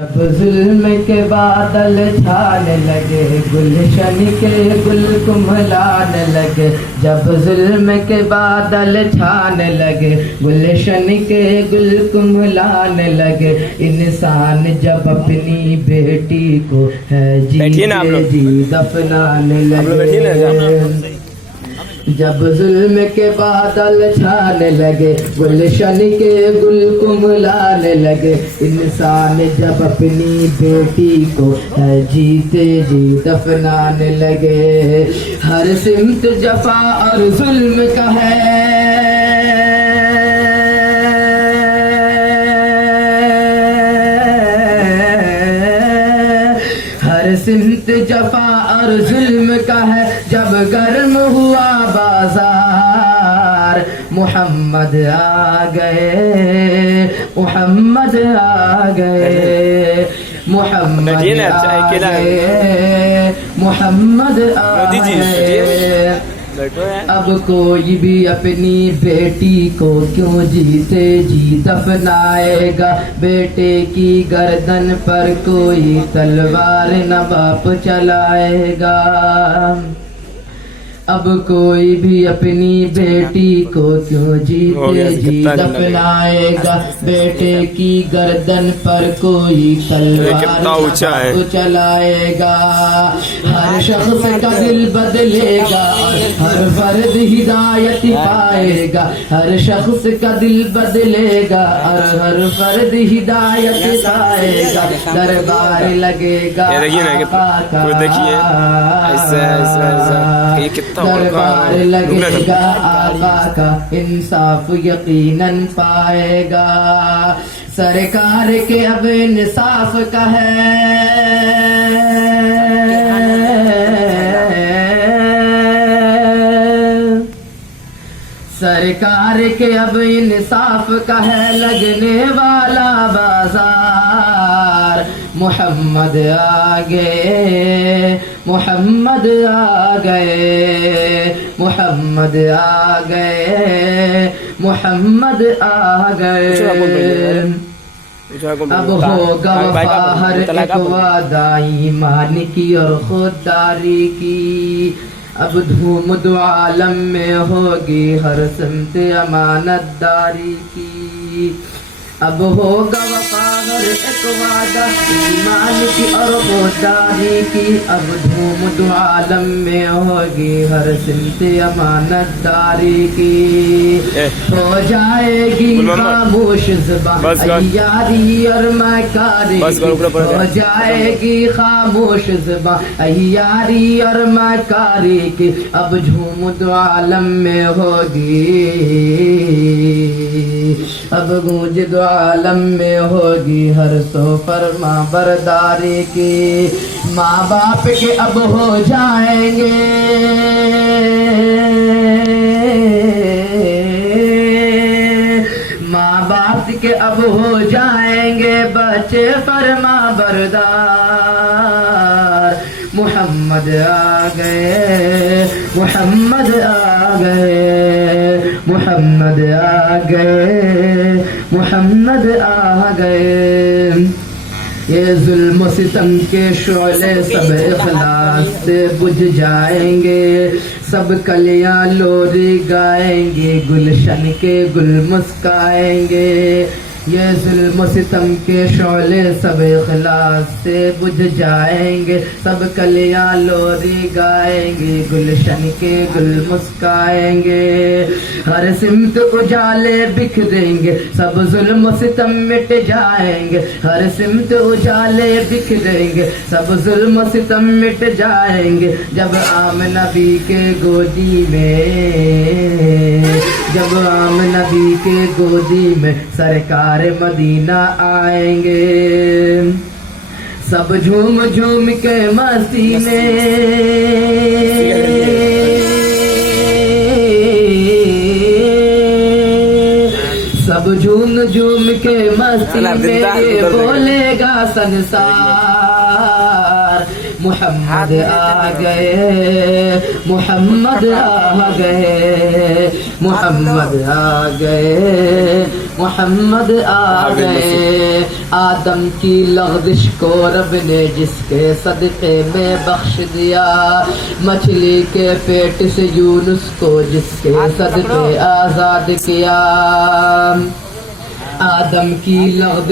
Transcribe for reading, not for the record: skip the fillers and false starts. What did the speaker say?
جب ظلم کے بادل چھانے لگے گلشن کے گل کملانے لگے، جب ظلم کے بادل چھانے لگے گلشن کے گل کملانے لگے، انسان جب اپنی بیٹی کو ہے جی دفنانے لگے، جب ظلم کے بادل چھانے لگے گلشن کے گل کملانے لگے، انسان جب اپنی بیٹی کو ہے جیتے جی دفنانے لگے، ہر سمت جفا اور ظلم کا ہے، ہر سمت جفا اور ظلم کا ہے، جب گرم ہوا بازار محمد آ گئے، محمد آ گئے، محمد آ گئے، محمد آ گئے، اب کوئی بھی اپنی بیٹی کو کیوں جیتے جی دفنائے گا، بیٹے کی گردن پر کوئی تلوار نہ باپ چلائے گا، اب کوئی بھی اپنی بیٹی کو کیوں جیتے جی دفنائے گا، بیٹے کی گردن پر کوئی تلوار چلائے گا، ہر شخص کا دل بدلے گا، ہر فرد ہدایت پائے گا، ہر شخص کا دل بدلے گا اور ہر فرد ہدایت پائے گا، دربار لگے گا آقا کا، دربار لگے گا آقا کا، انصاف یقیناً پائے گا، سرکار کے اب انصاف کا ہے، سرکار کے اب انصاف کا ہے، لگنے والا بازار محمد آ گئے، محمد آ گئے، محمد آ گئے، محمد آ گئے، اب ہوگا وفا ہر ایک وعدہ ایمان کی اور خودداری کی، اب دھوم دو عالم میں ہوگی ہر سمت امانت داری کی، اب ہوگا وفا ہر ایک وعدہ ایمان کی اور خودداری کی، اب دھوم دو عالم میں ہوگی ہر سمت امانت داری کی، ہو جائے گی خاموش زبان عیاری اور مکاری کی، ہو جائے گی خاموش زبان عیاری اور مکاری کی، اب جھوم دو عالم میں ہوگی، اب گونج دو عالم میں ہوگی ہر سو فرما برداری کی، ماں باپ کے اب ہو جائیں گے، ماں باپ کے اب ہو جائیں گے بچے فرما بردار، محمد آ گئے، محمد آ گئے، محمد آ گئے، محمد آ گئے، یہ ظلم و ستم کے شعلے سب اخلاص سے بجھ جائیں گے، سب کلیاں لوری گائیں گے، گلشن کے گل مسکائیں گے، یہ ظلم و ستم کے شعلے سب اخلاص سے بجھ جائیں گے، سب کلیاں لوری گائیں گے، گلشن کے گل مسکائیں گے، ہر سمت اجالے بکھریں گے، سب ظلم و ستم مٹ جائیں گے، ہر سمت اجالے بکھریں گے، سب ظلم و ستم مٹ جائیں گے، جب عام نبی کے گودی میں، جب عام نبی کے گودی میں سرکار مدینہ آئیں گے، سب جھوم جھوم کے مستی میں، سب جھوم جھوم کے مستی میں یہ بولے گا سنسار، محمد آ گئے، محمد آ گئے، محمد آ گئے، محمد آ گئے. آدم کی لغزش کو رب نے جس کے صدقے میں بخش دیا, مچھلی کے پیٹ سے یونس کو جس کے صدقے آزاد کیا. آدم کی لغزش